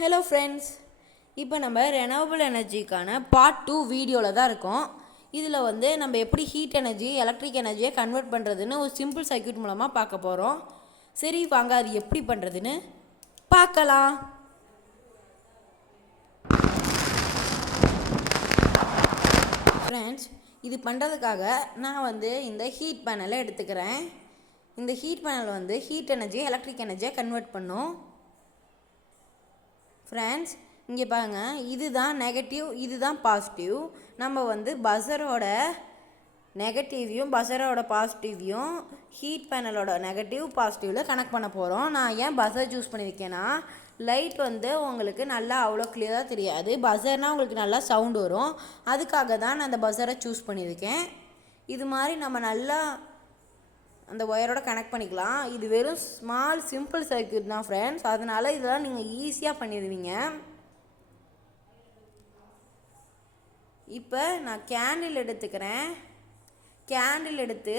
Hello friends, இப்போ நம்ம renewable எனர்ஜிக்கான part 2 வீடியோவில் தான் இருக்கோம். இதில் நம்ம எப்படி ஹீட் எனர்ஜி எலக்ட்ரிக் எனர்ஜியை கன்வெர்ட் பண்ணுறதுன்னு ஒரு சிம்பிள் சர்க்யூட் மூலமாக பார்க்க போகிறோம். சரி வாங்க அது எப்படி பண்ணுறதுன்னு பார்க்கலாம். ஃப்ரெண்ட்ஸ், இது பண்ணுறதுக்காக நான் இந்த ஹீட் பேனலை எடுத்துக்கிறேன். இந்த heat panel heat energy electric எனர்ஜியை கன்வெர்ட் பண்ணும். ஃப்ரெண்ட்ஸ், இங்கே பாருங்கள், இதுதான் நெகட்டிவ், இதுதான் பாசிட்டிவ். நம்ம பஸரோட நெகட்டிவையும் பஸரோட பாசிட்டிவையும் ஹீட் பேனலோட நெகட்டிவ் பாசிட்டிவில் கனெக்ட் பண்ண போகிறோம். நான் ஏன் பஸர் சூஸ் பண்ணியிருக்கேன்னா, லைட் உங்களுக்கு நல்லா அவ்வளோ கிளியராக தெரியாது. பஸர்னால் உங்களுக்கு நல்லா சவுண்டு வரும். அதுக்காக தான் நான் அந்த பஸரை சூஸ் பண்ணியிருக்கேன். இது மாதிரி நம்ம நல்லா அந்த ஒயரோட கனெக்ட் பண்ணிக்கலாம். இது வெறும் ஸ்மால் சிம்பிள் சர்க்யூட் தான் ஃப்ரெண்ட்ஸ். அதனால் இதெல்லாம் நீங்கள் ஈஸியாக பண்ணிடுவீங்க. இப்போ நான் கேண்டில் எடுத்துக்கிறேன். கேண்டில் எடுத்து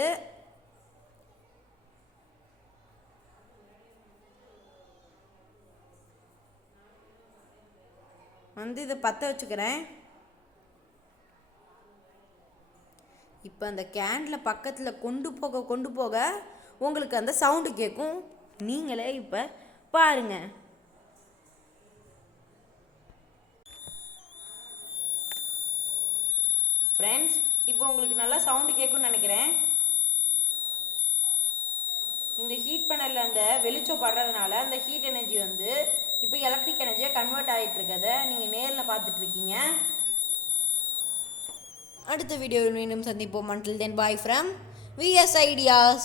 இதை பற்ற வச்சுக்கிறேன். இப்போ அந்த கேண்டில் பக்கத்தில் கொண்டு போக உங்களுக்கு அந்த சவுண்டு கேட்கும். நீங்களே இப்போ பாருங்க. ஃப்ரெண்ட்ஸ், இப்போ உங்களுக்கு நல்லா சவுண்டு கேட்கும்னு நினைக்கிறேன். இந்த ஹீட் பேனலில் அந்த வெளிச்சம் படுறதுனால அந்த ஹீட் எனர்ஜி இப்போ எலக்ட்ரிக் எனர்ஜியாக கன்வெர்ட் ஆகிட்டு இருக்கதை நீங்கள் நேரில் பார்த்துட்ருக்கீங்க. அடுத்த வீடியோவில் மீண்டும் சந்திப்போம். Until then, bye from VS Ideas.